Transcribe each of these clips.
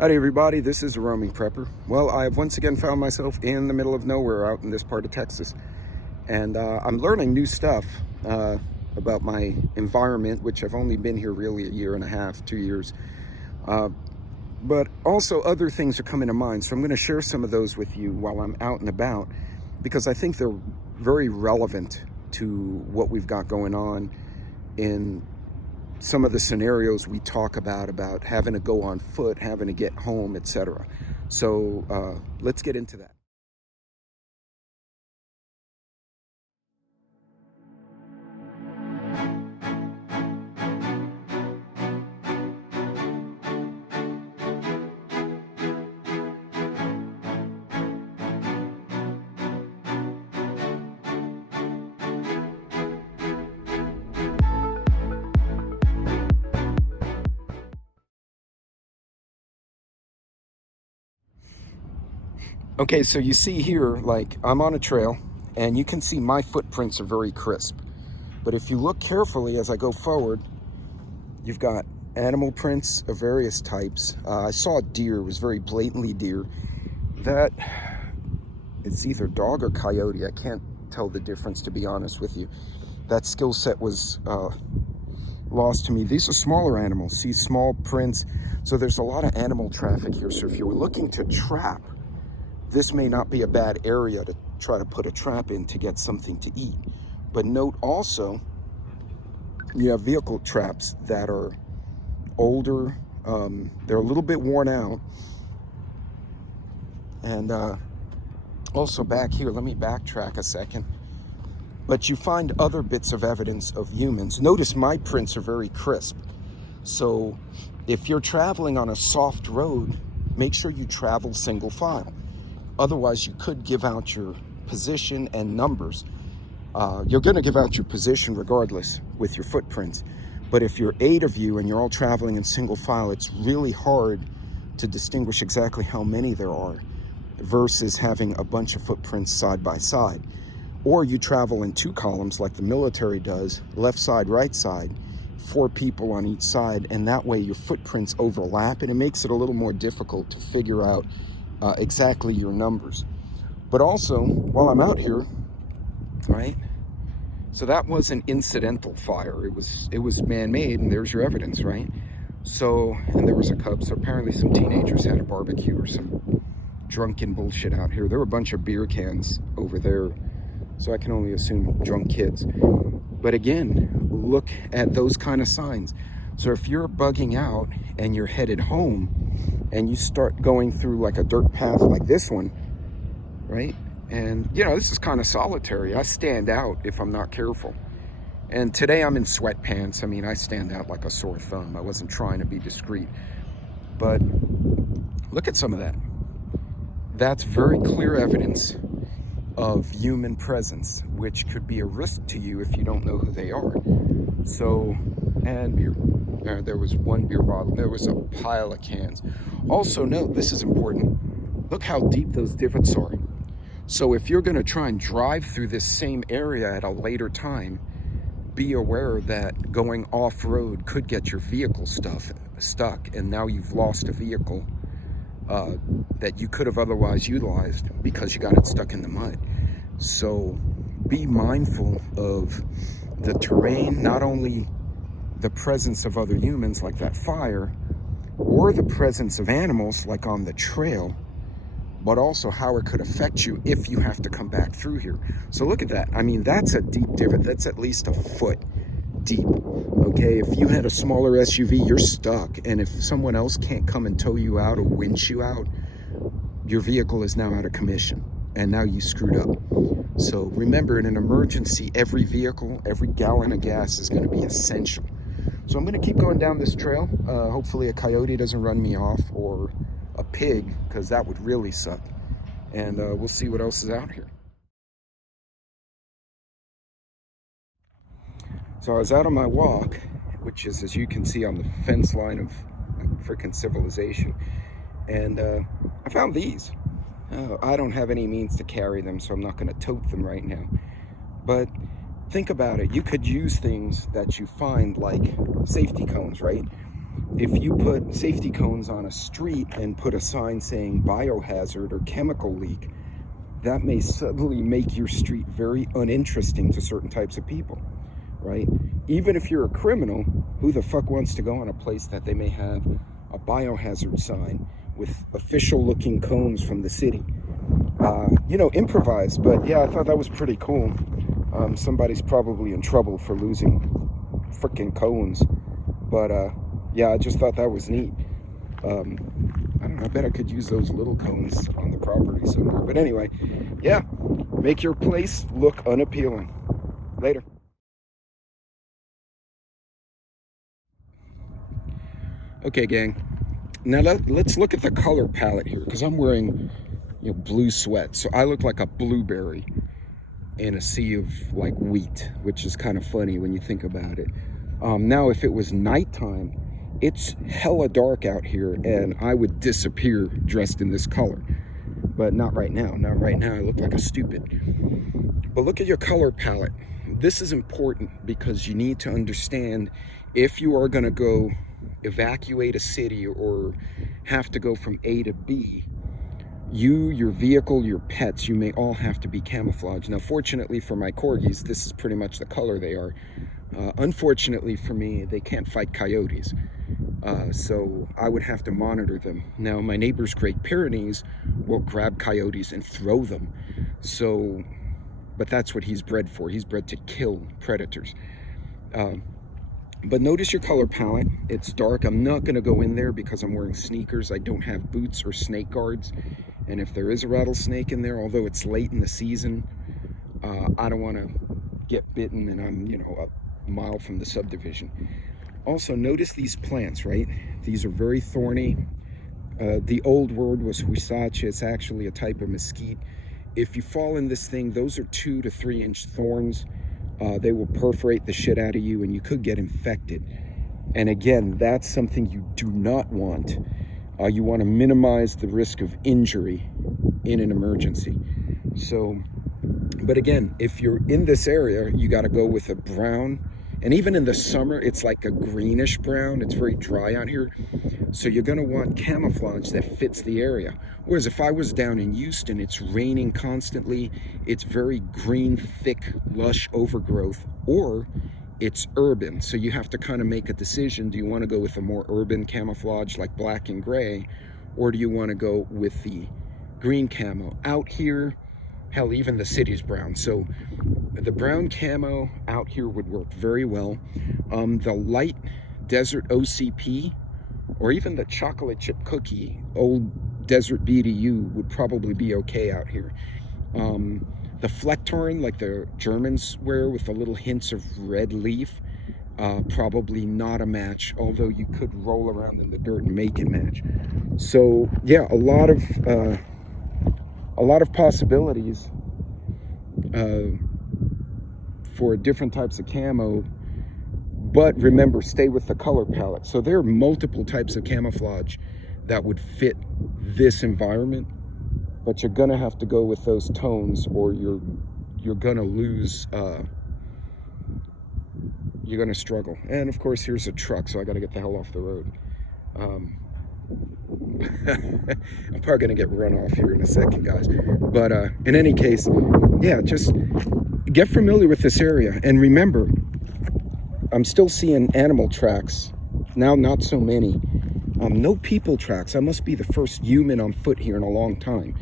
Howdy everybody, this is a roaming prepper. Well, I have once again found myself in the middle of nowhere out in this part of Texas. And I'm learning new stuff about my environment, which I've only been here really a year and a half, 2 years. But also other things are coming to mind. So I'm going to share some of those with you while I'm out and about, because I think they're very relevant to what we've got going on in some of the scenarios we talk about having to go on foot, having to get home, etc. So let's get into that. Okay, so you see here, like, I'm on a trail, and you can see my footprints are very crisp. But if you look carefully as I go forward, you've got animal prints of various types. I saw a deer, it was very blatantly deer. That, it's either dog or coyote. I can't tell the difference, to be honest with you. That skill set was lost to me. These are smaller animals, see small prints. So there's a lot of animal traffic here. So if you're looking to trap, this may not be a bad area to try to put a trap in to get something to eat. But note also, you have vehicle traps that are older. They're a little bit worn out. And also back here, let me backtrack a second. But you find other bits of evidence of humans. Notice my prints are very crisp. So if you're traveling on a soft road, make sure you travel single file. Otherwise, you could give out your position and numbers. You're going to give out your position regardless with your footprints. But if you're 8 of you and you're all traveling in single file, it's really hard to distinguish exactly how many there are versus having a bunch of footprints side by side. Or you travel in 2 columns like the military does, left side, right side, 4 people on each side, and that way your footprints overlap, and it makes it a little more difficult to figure out exactly your numbers. But also, while I'm out here, right, so that was an incidental fire. It was man-made, and there's your evidence, right? So, and there was a cub, so apparently some teenagers had a barbecue or some drunken bullshit out here. There were a bunch of beer cans over there, so I can only assume drunk kids. But again, look at those kind of signs. So if you're bugging out and you're headed home and you start going through like a dirt path like this one, right? And you know, this is kind of solitary. I stand out if I'm not careful. And today I'm in sweatpants. I mean, I stand out like a sore thumb. I wasn't trying to be discreet. But look at some of that. That's very clear evidence of human presence, which could be a risk to you if you don't know who they are. So, and beer. There was 1 beer bottle. There was a pile of cans. Also note, this is important, look how deep those divots are. So if you're going to try and drive through this same area at a later time, be aware that going off-road could get your vehicle stuck, and now you've lost a vehicle that you could have otherwise utilized because you got it stuck in the mud. So be mindful of the terrain, not only the presence of other humans like that fire, or the presence of animals like on the trail, but also how it could affect you if you have to come back through here. So look at that. I mean, that's a deep divot. That's at least a foot deep. Okay, if you had a smaller SUV, you're stuck. And if someone else can't come and tow you out or winch you out, your vehicle is now out of commission. And now you screwed up. So remember, in an emergency, every vehicle, every gallon of gas is going to be essential. So I'm going to keep going down this trail. Hopefully a coyote doesn't run me off, or a pig, because that would really suck. And we'll see what else is out here. So I was out on my walk, which is, as you can see, on the fence line of freaking civilization. And I found these. I don't have any means to carry them, so I'm not going to tote them right now. But think about it. You could use things that you find, like safety cones, right? if you put safety cones on a street and put a sign saying biohazard or chemical leak, that may suddenly make your street very uninteresting to certain types of people, right? Even if you're a criminal, who the fuck wants to go on a place that they may have a biohazard sign with official looking cones from the city? You know, improvise. But yeah, I thought that was pretty cool. Somebody's probably in trouble for losing freaking cones. But yeah, I just thought that was neat. I don't know, I bet I could use those little cones on the property somewhere. But anyway, yeah, make your place look unappealing. Later. Okay, gang. Now let's look at the color palette here, because I'm wearing, you know, blue sweats. So I look like a blueberry in a sea of like wheat, which is kind of funny when you think about it. Now, if it was nighttime, it's hella dark out here and I would disappear dressed in this color. But not right now. Not right now. I look like a stupid. But look at your color palette. This is important because you need to understand if you are going to go evacuate a city or have to go from A to B, you, your vehicle, your pets, you may all have to be camouflaged. Now, fortunately for my corgis, this is pretty much the color they are. Unfortunately for me, they can't fight coyotes. So I would have to monitor them. Now, my neighbor's Great Pyrenees will grab coyotes and throw them. So, but that's what he's bred for. He's bred to kill predators. But notice your color palette. It's dark. I'm not going to go in there because I'm wearing sneakers. I don't have boots or snake guards. And if there is a rattlesnake in there, although it's late in the season, I don't want to get bitten and I'm, you know, a mile from the subdivision. Also, notice these plants, right? These are very thorny. The old word was huisache. It's actually a type of mesquite. If you fall in this thing, those are 2 to 3 inch thorns. They will perforate the shit out of you and you could get infected. And again, that's something you do not want. You want to minimize the risk of injury in an emergency. So, but again, if you're in this area, you got to go with a brown. And even in the summer, it's like a greenish brown. It's very dry out here. So you're going to want camouflage that fits the area. Whereas if I was down in Houston, it's raining constantly. It's very green, thick, lush overgrowth, or it's urban. So you have to kind of make a decision. Do you want to go with a more urban camouflage like black and gray, or do you want to go with the green camo? Out here, hell, even the city's brown. So the brown camo out here would work very well. The light desert OCP, or even the chocolate chip cookie, old desert BDU would probably be okay out here. The Flecktorin, like the Germans wear with the little hints of red leaf, probably not a match, although you could roll around in the dirt and make it match. So yeah, a lot of possibilities for different types of camo. But remember, stay with the color palette. So there are multiple types of camouflage that would fit this environment, but you're gonna have to go with those tones or you're gonna lose, you're gonna struggle. And of course, here's a truck, so I gotta get the hell off the road. I'm probably gonna get run off here in a second, guys. But in any case, yeah, just get familiar with this area. And remember, I'm still seeing animal tracks. Now, not so many. No people tracks. I must be the first human on foot here in a long time.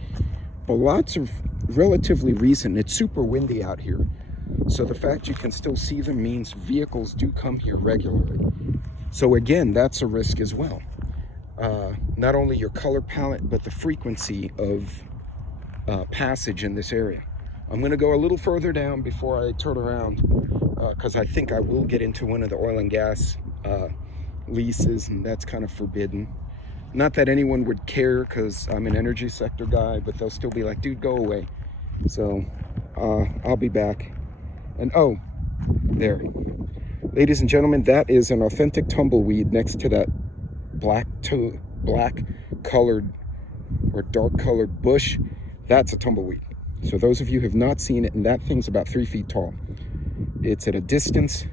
But lots of relatively recent. It's super windy out here. So the fact you can still see them means vehicles do come here regularly. So again, that's a risk as well. Not only your color palette, but the frequency of passage in this area. I'm going to go a little further down before I turn around, because I think I will get into one of the oil and gas leases, and that's kind of forbidden. Not that anyone would care, because I'm an energy sector guy, but they'll still be like, dude, go away. So I'll be back. And oh, there. Ladies and gentlemen, that is an authentic tumbleweed next to that black colored or dark colored bush. That's a tumbleweed. So those of you who have not seen it, and that thing's about 3 feet tall. It's at a distance.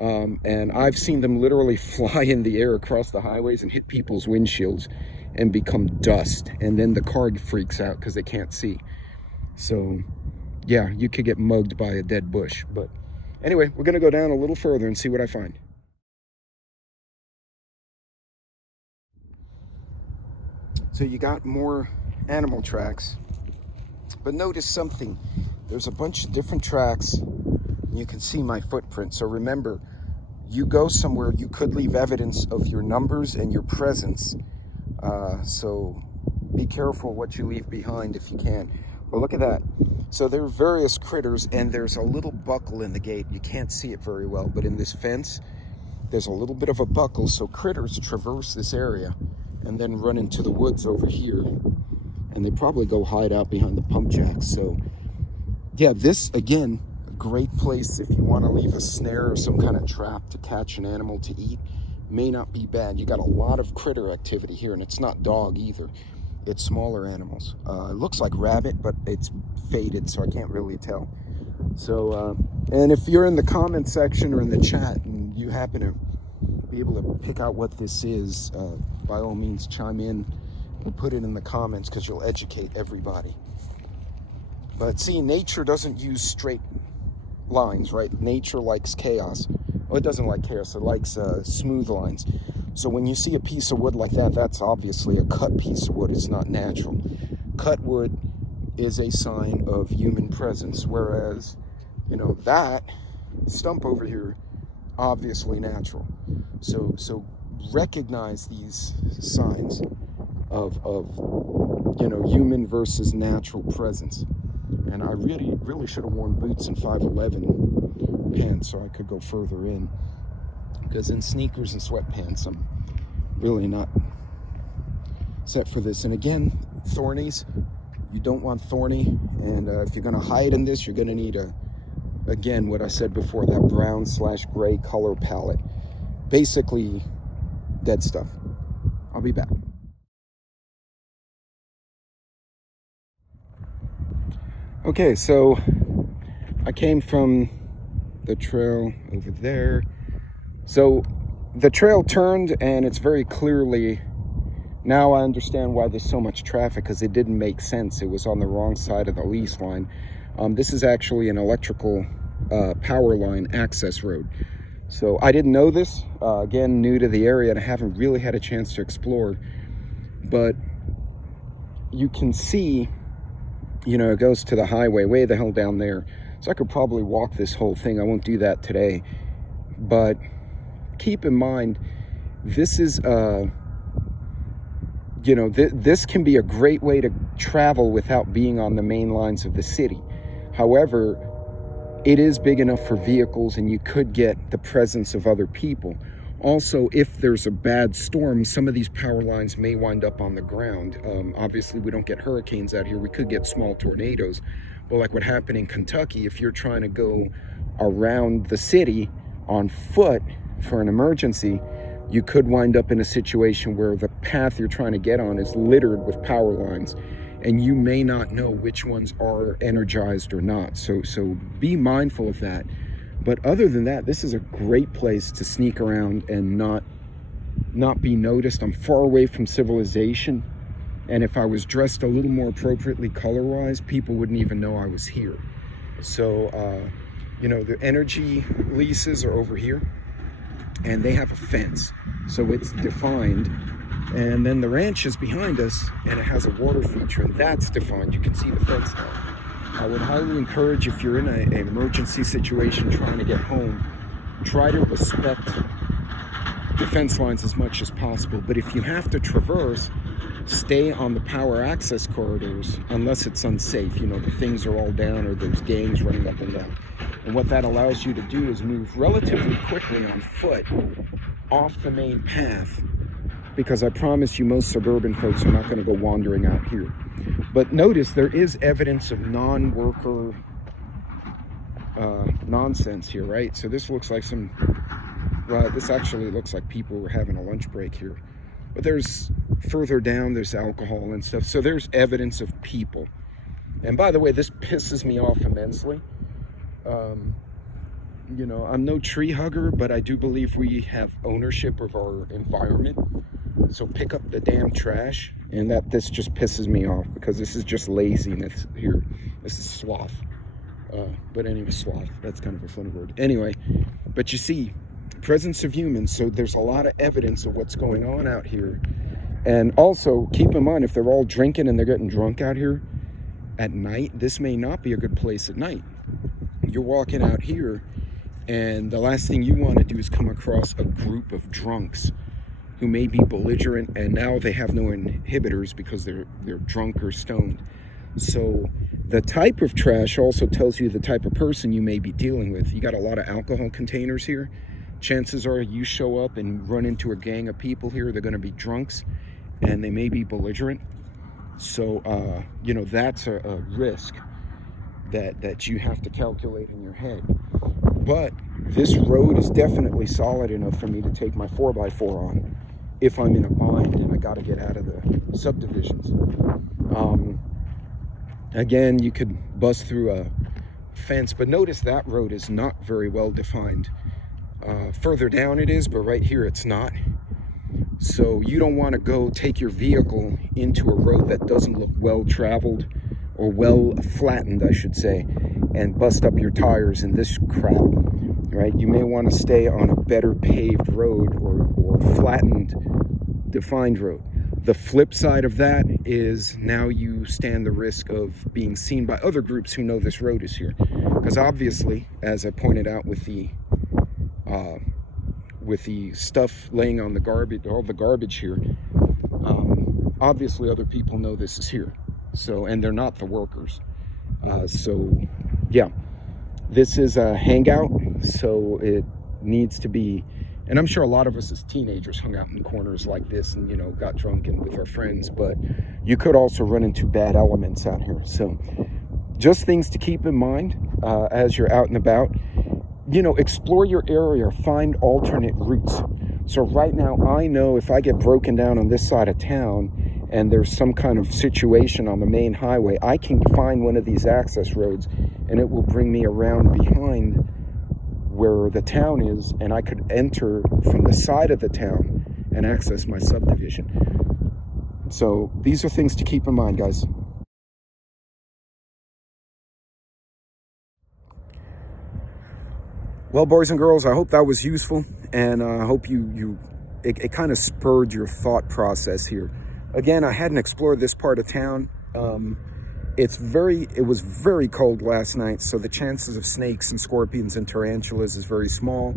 And I've seen them literally fly in the air across the highways and hit people's windshields and become dust. And then the car freaks out because they can't see. So yeah, you could get mugged by a dead bush. But anyway, we're going to go down a little further and see what I find. So you got more animal tracks, but notice something. There's a bunch of different tracks. You can see my footprint. So remember, you go somewhere, you could leave evidence of your numbers and your presence. So be careful what you leave behind if you can. Well, look at that. So there are various critters, and there's a little buckle in the gate. You can't see it very well, but in this fence, there's a little bit of a buckle. So critters traverse this area and then run into the woods over here. And they probably go hide out behind the pump jacks. So yeah, this, again, a great place if you want to leave a snare or some kind of trap to catch an animal to eat. May not be bad. You got a lot of critter activity here, and it's not dog either. It's smaller animals. It looks like rabbit, but it's faded, so I can't really tell. So, and if you're in the comment section or in the chat and you happen to be able to pick out what this is, by all means chime in or put it in the comments, because you'll educate everybody. But see, nature doesn't use straight lines, right? Nature likes chaos. Well, it doesn't like chaos, it likes smooth lines. So when you see a piece of wood like that, that's obviously a cut piece of wood. It's not natural. Cut wood is a sign of human presence, whereas, you know, that stump over here, obviously natural. So recognize these signs of you know, human versus natural presence. And I really should have worn boots and 5'11" pants so I could go further in, because in sneakers and sweatpants I'm really not set for this. And again, thornies, you don't want thorny, and if you're going to hide in this, you're going to need again, what I said before, that brown/gray color palette. Basically dead stuff. I'll be back. Okay, so I came from the trail over there. So the trail turned, and it's very clearly, now I understand why there's so much traffic, because it didn't make sense. It was on the wrong side of the lease line. This is actually an electrical power line access road. So I didn't know this, again, new to the area, and I haven't really had a chance to explore. But you can see, you know, it goes to the highway way the hell down there. So I could probably walk this whole thing. I won't do that today. But keep in mind, this is, you know, this can be a great way to travel without being on the main lines of the city. However, it is big enough for vehicles, and you could get the presence of other people. Also, if there's a bad storm, some of these power lines may wind up on the ground. Obviously, we don't get hurricanes out here. We could get small tornadoes. But like what happened in Kentucky, if you're trying to go around the city on foot for an emergency, you could wind up in a situation where the path you're trying to get on is littered with power lines, and you may not know which ones are energized or not. So be mindful of that. But other than that, this is a great place to sneak around and not be noticed. I'm far away from civilization, and if I was dressed a little more appropriately color-wise, people wouldn't even know I was here. So, you know, the energy leases are over here, and they have a fence, so it's defined. And then the ranch is behind us, and it has a water feature, and that's defined. You can see the fence now. I would highly encourage, if you're in an emergency situation trying to get home, try to respect the fence lines as much as possible. But if you have to traverse, stay on the power access corridors unless it's unsafe. You know, the things are all down, or there's gangs running up and down. And what that allows you to do is move relatively quickly on foot off the main path, because I promise you most suburban folks are not going to go wandering out here. But notice there is evidence of non-worker nonsense here, right? So this looks like this actually looks like people were having a lunch break here. But there's further down, there's alcohol and stuff. So there's evidence of people. And by the way, this pisses me off immensely. You know, I'm no tree hugger, but I do believe we have ownership of our environment. So pick up the damn trash. And this just pisses me off, because this is just laziness here. This is sloth. But anyway, sloth, that's kind of a funny word. Anyway, but you see, presence of humans, so there's a lot of evidence of what's going on out here. And also, keep in mind, if they're all drinking and they're getting drunk out here at night, this may not be a good place at night. You're walking out here, and the last thing you want to do is come across a group of drunks who may be belligerent, and now they have no inhibitors because they're drunk or stoned. So the type of trash also tells you the type of person you may be dealing with. You got a lot of alcohol containers here. Chances are you show up and run into a gang of people here, they're going to be drunks, and they may be belligerent. So, you know, that's a risk that you have to calculate in your head. But this road is definitely solid enough for me to take my 4x4 on if I'm in a bind and I got to get out of the subdivisions. Again, you could bust through a fence, but notice that road is not very well defined. Further down it is, but right here it's not. So you don't want to go take your vehicle into a road that doesn't look well traveled, or well flattened, I should say, and bust up your tires in this crap, right? You may want to stay on a better paved road, or flattened, defined road. The flip side of that is now you stand the risk of being seen by other groups who know this road is here. Because obviously, as I pointed out with the stuff laying on the garbage, all the garbage here, obviously other people know this is here. So, and they're not the workers. So yeah, this is a hangout, so it needs to be, and I'm sure a lot of us as teenagers hung out in corners like this and, you know, got drunk and with our friends, but you could also run into bad elements out here. So just things to keep in mind as you're out and about. You know, explore your area, find alternate routes. So right now, I know if I get broken down on this side of town and there's some kind of situation on the main highway, I can find one of these access roads and it will bring me around behind where the town is, and I could enter from the side of the town and access my subdivision. So these are things to keep in mind, guys. Well, boys and girls, I hope that was useful, and I hope it kind of spurred your thought process here. Again, I hadn't explored this part of town. It was very cold last night, so the chances of snakes and scorpions and tarantulas is very small.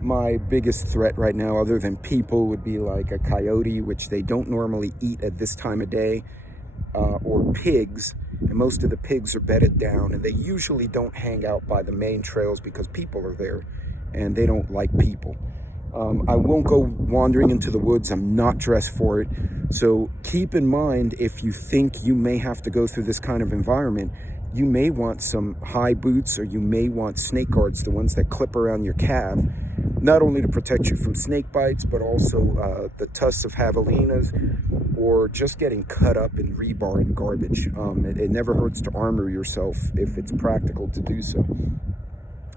My biggest threat right now, other than people, would be like a coyote, which they don't normally eat at this time of day, or pigs. And most of the pigs are bedded down, and they usually don't hang out by the main trails because people are there and they don't like people. I won't go wandering into the woods. I'm not dressed for it. So keep in mind, if you think you may have to go through this kind of environment, you may want some high boots, or you may want snake guards, the ones that clip around your calf, not only to protect you from snake bites, but also the tusks of javelinas, or just getting cut up in rebar and garbage. It never hurts to armor yourself if it's practical to do so.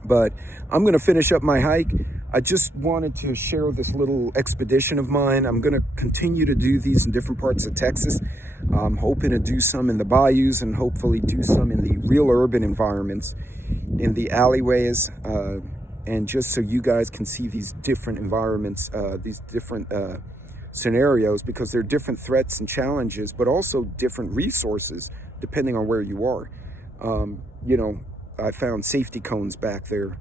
But I'm going to finish up my hike. I just wanted to share this little expedition of mine. I'm going to continue to do these in different parts of Texas. I'm hoping to do some in the bayous and hopefully do some in the real urban environments, in the alleyways, and just so you guys can see these different environments, these different scenarios, because they're different threats and challenges, but also different resources depending on where you are. You know, I found safety cones back there,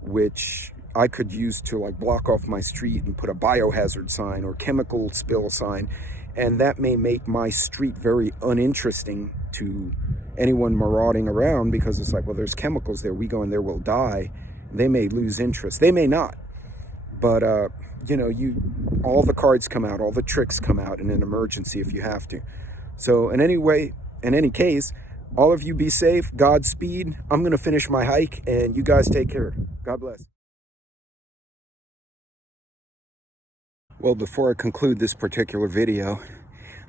which I could use to like block off my street and put a biohazard sign or chemical spill sign, and that may make my street very uninteresting to anyone marauding around, because it's like, well, there's chemicals there, we go in there, we'll die. They may lose interest, they may not, but you know, all the cards come out, all the tricks come out in an emergency if you have to. So in any case, all of you be safe, Godspeed. I'm going to finish my hike, and you guys take care. God bless. Well, before I conclude this particular video,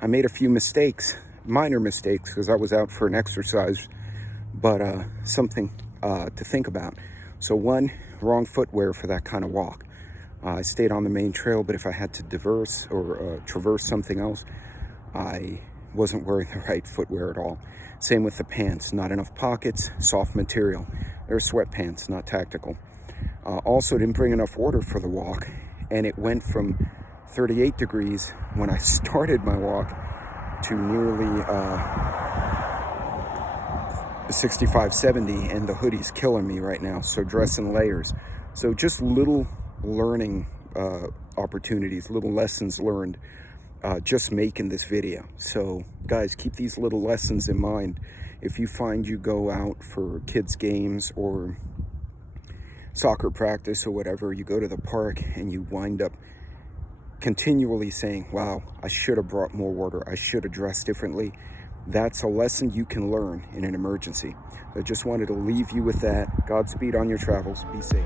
I made a few mistakes, minor mistakes, because I was out for an exercise, but something to think about. So one, wrong footwear for that kind of walk. I stayed on the main trail, but if I had to traverse something else, I wasn't wearing the right footwear at all. Same with the pants, not enough pockets, soft material. They're sweatpants, not tactical. Also didn't bring enough water for the walk, and it went from 38 degrees when I started my walk to nearly 65, 70, and the hoodie's killing me right now, so dress in layers. So just little learning opportunities, little lessons learned, just making this video. So guys, keep these little lessons in mind. If you find you go out for kids games or soccer practice or whatever, you go to the park and you wind up continually saying, wow, I should have brought more water, I should have dressed differently. That's a lesson you can learn in an emergency. I just wanted to leave you with that. Godspeed on your travels. Be safe.